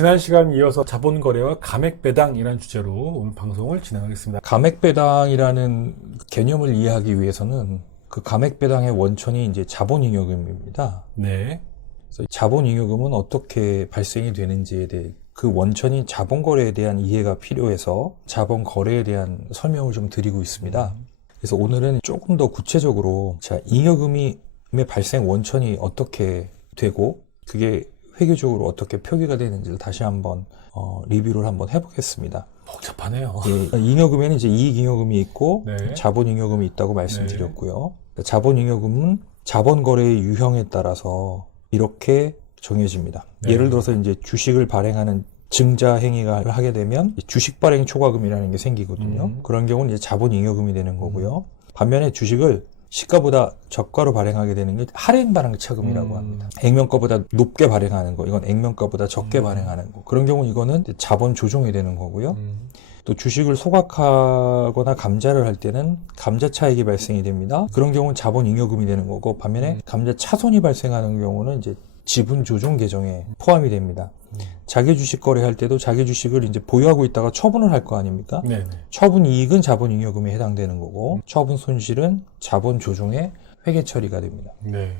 지난 시간 이어서 자본거래와 감액배당이라는 주제로 오늘 방송을 진행하겠습니다. 감액배당이라는 개념을 이해하기 위해서는 그 감액배당의 원천이 이제 자본잉여금입니다. 네. 그래서 자본잉여금은 어떻게 발생이 되는지에 대해 그 원천인 자본거래에 대한 이해가 필요해서 자본거래에 대한 설명을 좀 드리고 있습니다. 그래서 오늘은 조금 더 구체적으로 잉여금의 발생 원천이 어떻게 되고 그게 회계적으로 어떻게 표기가 되는지를 다시 한번 리뷰를 한번 해보겠습니다. 복잡하네요. 예, 잉여금에는 이제 이익잉여금이 있고 네. 자본잉여금이 있다고 말씀드렸고요. 자본잉여금은 자본거래의 유형에 따라서 이렇게 정해집니다. 네. 예를 들어서 이제 주식을 발행하는 증자 행위가 하게 되면 주식 발행 초과금이라는 게 생기거든요. 그런 경우는 이제 자본잉여금이 되는 거고요. 반면에 주식을 시가보다 저가로 발행하게 되는 게 할인발행차금이라고 합니다. 액면가보다 높게 발행하는 거, 이건 액면가보다 적게 발행하는 거. 그런 경우 이거는 자본 조정이 되는 거고요. 또 주식을 소각하거나 감자를 할 때는 감자 차익이 발생이 됩니다. 그런 경우는 자본잉여금이 되는 거고, 반면에 감자 차손이 발생하는 경우는 이제 지분 조정 계정에 포함이 됩니다. 자기 주식 거래할 때도 자기 주식을 이제 보유하고 있다가 처분을 할 거 아닙니까? 네네. 처분 이익은 자본잉여금에 해당되는 거고, 처분 손실은 자본 조정에 회계 처리가 됩니다. 네.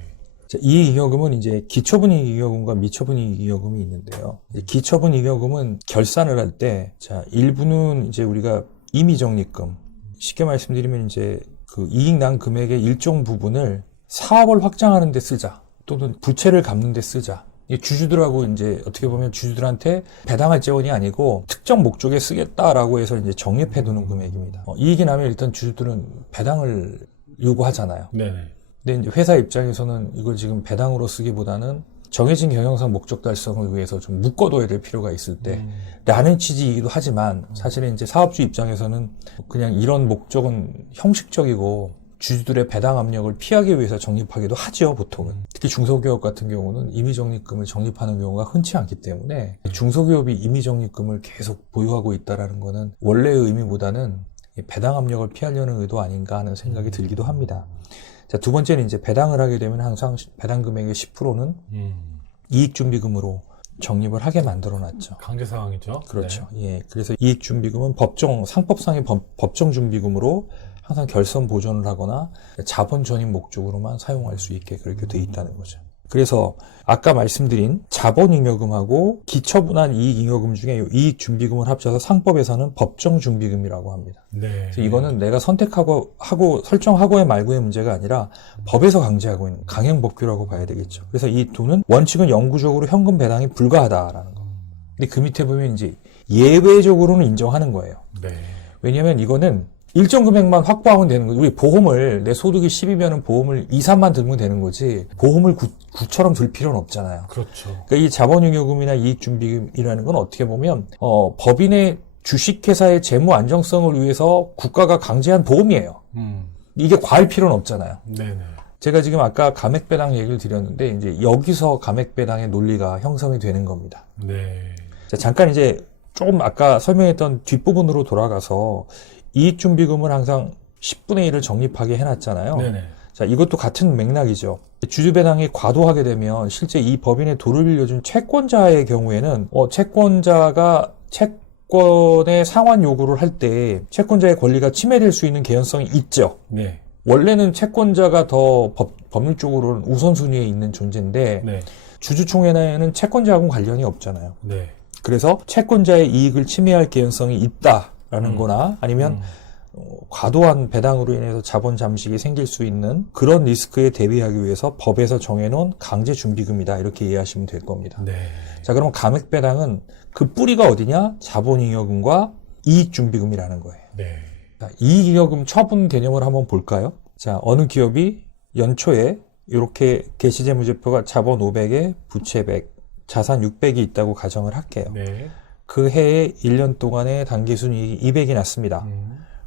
자, 이익잉여금은 이제 기초분이익잉여금과 미처분이익잉여금이 있는데요. 이제 기초분이익잉여금은 결산을 할 때, 일부는 이제 우리가 임의적립금, 쉽게 말씀드리면 이제 그 이익 난 금액의 일정 부분을 사업을 확장하는 데 쓰자, 또는 부채를 갚는 데 쓰자. 주주들하고 이제 어떻게 보면 주주들한테 배당할 재원이 아니고 특정 목적에 쓰겠다라고 해서 이제 적립해두는 금액입니다. 이익이 나면 일단 주주들은 배당을 요구하잖아요. 네네. 근데 이제 회사 입장에서는 이걸 지금 배당으로 쓰기보다는 정해진 경영상 목적 달성을 위해서 좀 묶어둬야 될 필요가 있을 때 라는 취지이기도 하지만 사실은 이제 사업주 입장에서는 그냥 이런 목적은 형식적이고 주주들의 배당 압력을 피하기 위해서 적립하기도 하죠, 보통은. 특히 중소기업 같은 경우는 임의적립금을 적립하는 경우가 흔치 않기 때문에 중소기업이 임의적립금을 계속 보유하고 있다는 것은 원래의 의미보다는 배당 압력을 피하려는 의도 아닌가 하는 생각이 들기도 합니다. 자, 두 번째는 이제 배당을 하게 되면 항상 배당 금액의 10%는 이익준비금으로 적립을 하게 만들어 놨죠. 강제 상황이죠. 그렇죠. 네. 예. 그래서 이익준비금은 상법상의 법정준비금으로 항상 결선 보존을 하거나 자본 전입 목적으로만 사용할 수 있게 그렇게 돼 있다는 거죠. 그래서 아까 말씀드린 자본잉여금하고 기처분한 이익잉여금 중에 이익준비금을 합쳐서 상법에서는 법정준비금이라고 합니다. 네. 그래서 이거는 내가 선택하고 설정하고의 말고의 문제가 아니라 법에서 강제하고 있는 강행법규라고 봐야 되겠죠. 그래서 이 돈은 원칙은 영구적으로 현금 배당이 불가하다라는 거. 근데 그 밑에 보면 이제 예외적으로는 인정하는 거예요. 네. 왜냐하면 이거는 일정 금액만 확보하면 되는 거지. 우리 보험을 내 소득이 10이면 보험을 2, 3만 들면 되는 거지. 보험을 9처럼 들 필요는 없잖아요. 그렇죠. 그러니까 이 자본잉여금이나 이익준비금이라는 건 어떻게 보면 법인의 주식회사의 재무 안정성을 위해서 국가가 강제한 보험이에요. 이게 과할 필요는 없잖아요. 네네. 제가 지금 아까 감액배당 얘기를 드렸는데 이제 여기서 감액배당의 논리가 형성이 되는 겁니다. 네. 자, 잠깐 이제 조금 아까 설명했던 뒷부분으로 돌아가서 이익준비금을 항상 10분의 1을 적립하게 해놨잖아요. 네네. 자, 이것도 같은 맥락이죠. 주주배당이 과도하게 되면 실제 이 법인의 돈을 빌려준 채권자의 경우에는 채권자가 채권의 상환 요구를 할 때 채권자의 권리가 침해될 수 있는 개연성이 있죠. 네. 원래는 채권자가 더 법률적으로는 우선순위에 있는 존재인데 네. 주주총회에는 채권자하고는 관련이 없잖아요. 네. 그래서 채권자의 이익을 침해할 개연성이 있다라는 거나 아니면 과도한 배당으로 인해서 자본 잠식이 생길 수 있는 그런 리스크에 대비하기 위해서 법에서 정해놓은 강제준비금이다 이렇게 이해하시면 될 겁니다. 네. 자, 그럼 감액배당은 그 뿌리가 어디냐? 자본잉여금과 이익준비금이라는 거예요. 네. 자, 이익잉여금 처분 개념을 한번 볼까요? 자, 어느 기업이 연초에 이렇게 개시재무제표가 자본 500에 부채 100, 자산 600이 있다고 가정을 할게요. 네. 그 해에 1년 동안의 단기순이익이 200이 났습니다.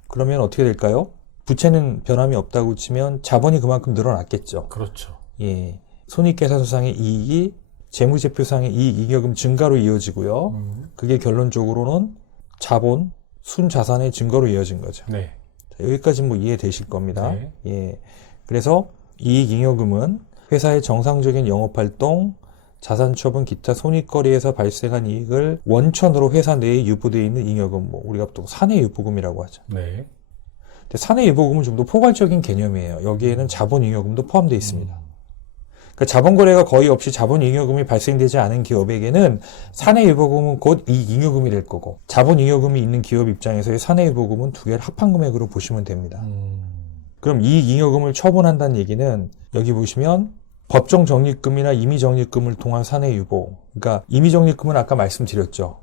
그러면 어떻게 될까요? 부채는 변함이 없다고 치면 자본이 그만큼 늘어났겠죠. 그렇죠. 예. 손익계산서상의 이익이 재무제표상의 이익잉여금 증가로 이어지고요. 그게 결론적으로는 자본, 순자산의 증거로 이어진 거죠. 네. 자, 여기까지 뭐 이해되실 겁니다. 네. 예. 그래서 이익잉여금은 회사의 정상적인 영업활동, 자산 처분 기타 손익거래에서 발생한 이익을 원천으로 회사 내에 유보되어 있는 잉여금, 뭐 우리가 또 사내유보금이라고 하죠. 네. 근데 사내유보금은 좀 더 포괄적인 개념이에요. 여기에는 자본잉여금도 포함되어 있습니다. 그러니까 자본거래가 거의 없이 자본잉여금이 발생되지 않은 기업에게는 사내유보금은 곧 이익잉여금이 될 거고, 자본잉여금이 있는 기업 입장에서의 사내유보금은 두 개를 합한 금액으로 보시면 됩니다. 그럼 이익잉여금을 처분한다는 얘기는 여기 보시면 법정 적립금이나 임의 적립금을 통한 사내유보, 그러니까 임의 적립금은 아까 말씀드렸죠.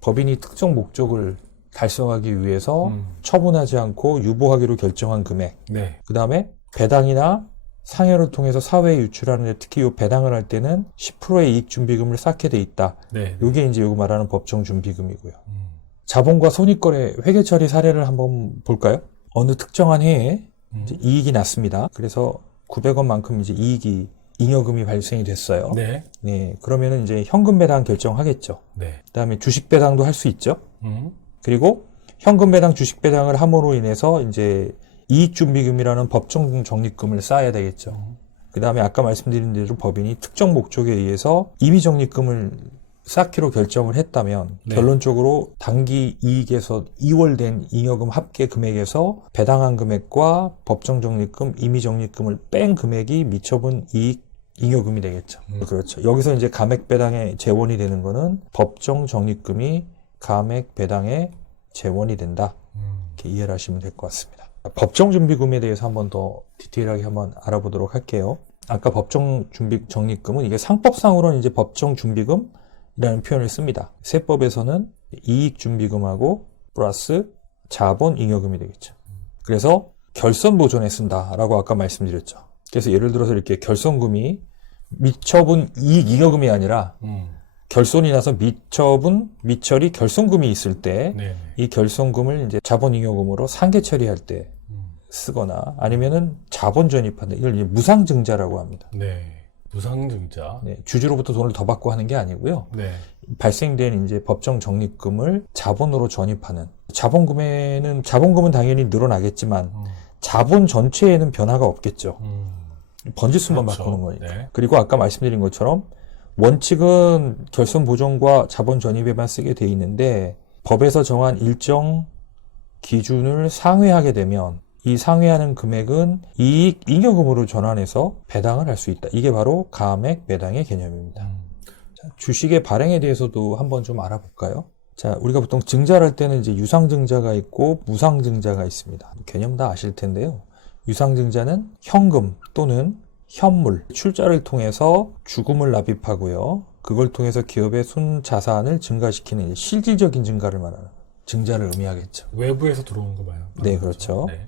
법인이 특정 목적을 달성하기 위해서 처분하지 않고 유보하기로 결정한 금액. 네. 그 다음에 배당이나 상여를 통해서 사회에 유출하는데 특히 이 배당을 할 때는 10%의 이익준비금을 쌓게 돼 있다. 네. 이게 이제 요거 말하는 법정준비금이고요. 자본과 손익거래 회계처리 사례를 한번 볼까요? 어느 특정한 해에 이제 이익이 났습니다. 그래서 900원만큼 이제 이익이 잉여금이 발생이 됐어요. 네. 네, 그러면은 이제 현금 배당 결정하겠죠. 네. 그다음에 주식 배당도 할 수 있죠. 그리고 현금 배당, 주식 배당을 함으로 인해서 이제 이익준비금이라는 법정 적립금을 쌓아야 되겠죠. 그다음에 아까 말씀드린 대로 법인이 특정 목적에 의해서 임의 적립금을 쌓기로 결정을 했다면 네. 결론적으로 단기 이익에서 이월된 잉여금 합계 금액에서 배당한 금액과 법정 적립금, 임의 적립금을 뺀 금액이 미처분 이익 잉여금이 되겠죠. 그렇죠. 여기서 이제 감액 배당의 재원이 되는 거는 법정 적립금이 감액 배당의 재원이 된다. 이렇게 이해를 하시면 될 것 같습니다. 법정 준비금에 대해서 한번 더 디테일하게 한번 알아보도록 할게요. 아까 법정 준비 적립금은 이게 상법상으로는 이제 법정 준비금이라는 표현을 씁니다. 세법에서는 이익 준비금하고 플러스 자본 잉여금이 되겠죠. 그래서 결선 보존에 쓴다라고 아까 말씀드렸죠. 그래서 예를 들어서 이렇게 결선금이 미처분 이익 잉여금이 아니라 결손이 나서 미처리 결손금이 있을 때 이 네. 결손금을 이제 자본잉여금으로 상계 처리할 때 쓰거나 아니면은 자본 전입한다. 이걸 이제 무상증자라고 합니다. 네. 무상증자. 네, 주주로부터 돈을 더 받고 하는 게 아니고요. 네. 발생된 이제 법정 적립금을 자본으로 전입하는. 자본금은 당연히 늘어나겠지만 자본 전체에는 변화가 없겠죠. 번지수만 그렇죠. 바꾸는 거니까. 네. 그리고 아까 말씀드린 것처럼 원칙은 결손 보존과 자본 전입에만 쓰게 돼 있는데 법에서 정한 일정 기준을 상회하게 되면 이 상회하는 금액은 이익 잉여금으로 전환해서 배당을 할 수 있다. 이게 바로 감액 배당의 개념입니다. 자, 주식의 발행에 대해서도 한번 좀 알아볼까요? 자, 우리가 보통 증자를 할 때는 이제 유상증자가 있고 무상증자가 있습니다. 개념 다 아실 텐데요. 유상증자는 현금 또는 현물, 출자를 통해서 주금을 납입하고요. 그걸 통해서 기업의 순자산을 증가시키는 실질적인 증가를 말하는 증자를 의미하겠죠. 외부에서 들어온 거 봐요. 네, 그렇죠. 네.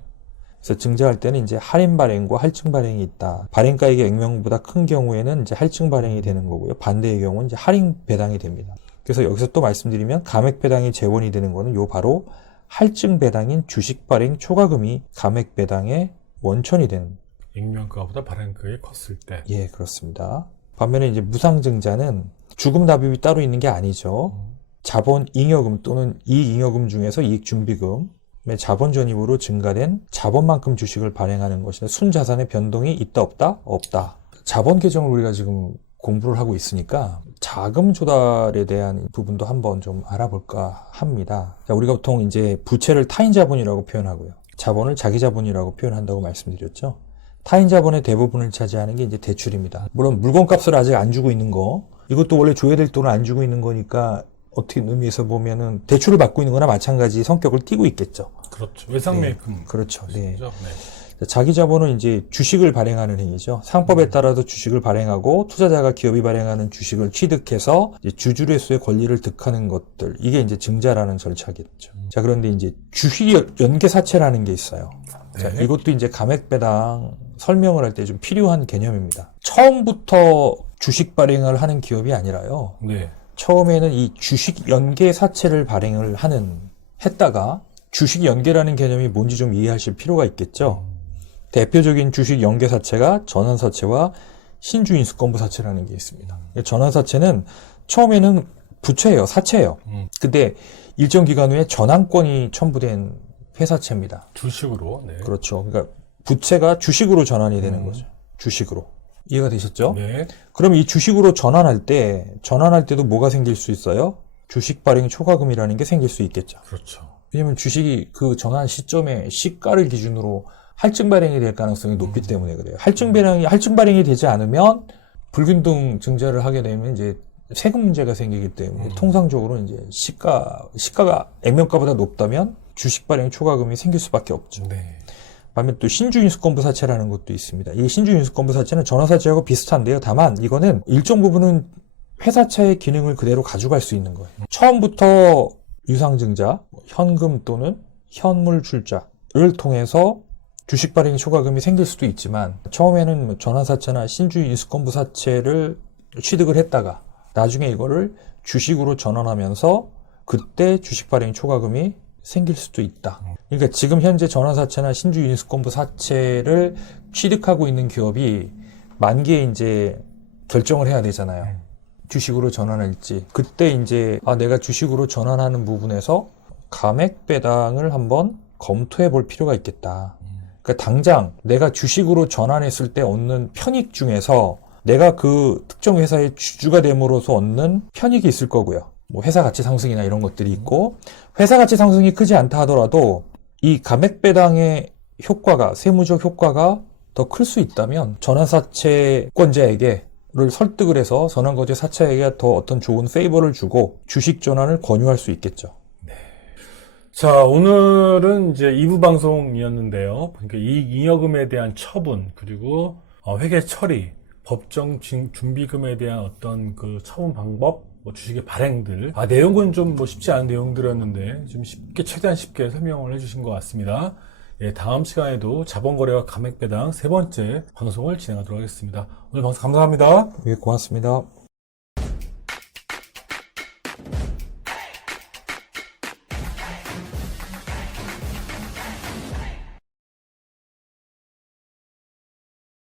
그래서 증자할 때는 이제 할인 발행과 할증 발행이 있다. 발행가액이 액면보다 큰 경우에는 이제 할증 발행이 되는 거고요. 반대의 경우는 이제 할인 배당이 됩니다. 그래서 여기서 또 말씀드리면 감액 배당이 재원이 되는 거는 요 바로 할증 배당인 주식 발행 초과금이 감액 배당의 원천이 되는. 액면가보다 발행가액이 컸을 때. 예, 그렇습니다. 반면에 이제 무상증자는 주금 납입이 따로 있는 게 아니죠. 자본 잉여금 또는 이익잉여금 중에서 이익준비금, 자본 전입으로 증가된 자본만큼 주식을 발행하는 것이다. 순자산의 변동이 있다 없다? 없다. 자본 계정을 우리가 지금 공부를 하고 있으니까 자금 조달에 대한 부분도 한번 좀 알아볼까 합니다. 자, 우리가 보통 이제 부채를 타인 자본이라고 표현하고요. 자본을 자기 자본이라고 표현한다고 말씀드렸죠. 타인 자본의 대부분을 차지하는 게 이제 대출입니다. 물론 물건값을 아직 안 주고 있는 거, 이것도 원래 줘야 될 돈을 안 주고 있는 거니까 어떻게 의미에서 보면은 대출을 받고 있는 거나 마찬가지 성격을 띠고 있겠죠. 그렇죠. 외상매금. 그렇죠. 네. 네. 자기 자본은 이제 주식을 발행하는 행위죠. 상법에 따라서 주식을 발행하고 투자자가 기업이 발행하는 주식을 취득해서 이제 주주례수의 권리를 득하는 것들. 이게 이제 증자라는 절차겠죠. 자, 그런데 이제 주식 연계사채라는 게 있어요. 네. 자, 이것도 이제 감액배당 설명을 할 때 좀 필요한 개념입니다. 처음부터 주식 발행을 하는 기업이 아니라요. 네. 처음에는 이 주식 연계 사채를 발행을 했다가 주식 연계라는 개념이 뭔지 좀 이해하실 필요가 있겠죠. 대표적인 주식 연계 사채가 전환사채와 신주인수권부 사채라는 게 있습니다. 전환사채는 처음에는 부채예요, 사채예요. 근데 일정 기간 후에 전환권이 첨부된 회사채입니다. 주식으로. 네. 그렇죠. 그러니까 부채가 주식으로 전환이 되는 거죠. 주식으로. 이해가 되셨죠? 네. 그럼 이 주식으로 전환할 때도 뭐가 생길 수 있어요? 주식 발행 초과금이라는 게 생길 수 있겠죠. 그렇죠. 왜냐면 주식이 그 전환 시점에 시가를 기준으로 할증 발행이 될 가능성이 높기 때문에 그래요. 할증 발행이 되지 않으면 불균등 증자를 하게 되면 이제 세금 문제가 생기기 때문에 통상적으로 이제 시가가 액면가보다 높다면 주식 발행 초과금이 생길 수밖에 없죠. 네. 반면 또 신주인수권부 사채라는 것도 있습니다. 이 신주인수권부 사채는 전환사채하고 비슷한데요. 다만 이거는 일정 부분은 회사차의 기능을 그대로 가져갈 수 있는 거예요. 처음부터 유상증자, 현금 또는 현물 출자를 통해서 주식 발행 초과금이 생길 수도 있지만 처음에는 전환사채나 신주인수권부 사채를 취득을 했다가 나중에 이거를 주식으로 전환하면서 그때 주식 발행 초과금이 생길 수도 있다. 그러니까 지금 현재 전환사채나 신주인수권부 사채를 취득하고 있는 기업이 만기에 이제 결정을 해야 되잖아요. 주식으로 전환할지. 그때 이제 내가 주식으로 전환하는 부분에서 감액 배당을 한번 검토해 볼 필요가 있겠다. 그러니까 당장 내가 주식으로 전환했을 때 얻는 편익 중에서 내가 그 특정 회사의 주주가 됨으로써 얻는 편익이 있을 거고요. 뭐 회사 가치 상승이나 이런 것들이 있고 회사 가치 상승이 크지 않다 하더라도 이 감액 배당의 효과가 세무적 효과가 더 클 수 있다면 전환사채권자에게를 설득을 해서 전환거래 사채에게 더 어떤 좋은 페이버를 주고 주식 전환을 권유할 수 있겠죠. 자, 오늘은 이제 2부 방송이었는데요. 그러니까 이익 잉여금에 대한 처분, 그리고 회계 처리, 법정 준비금에 대한 어떤 그 처분 방법, 뭐 주식의 발행들. 내용은 좀 뭐 쉽지 않은 내용들이었는데, 좀 최대한 쉽게 설명을 해주신 것 같습니다. 예, 다음 시간에도 자본거래와 감액배당 세 번째 방송을 진행하도록 하겠습니다. 오늘 방송 감사합니다. 예, 고맙습니다.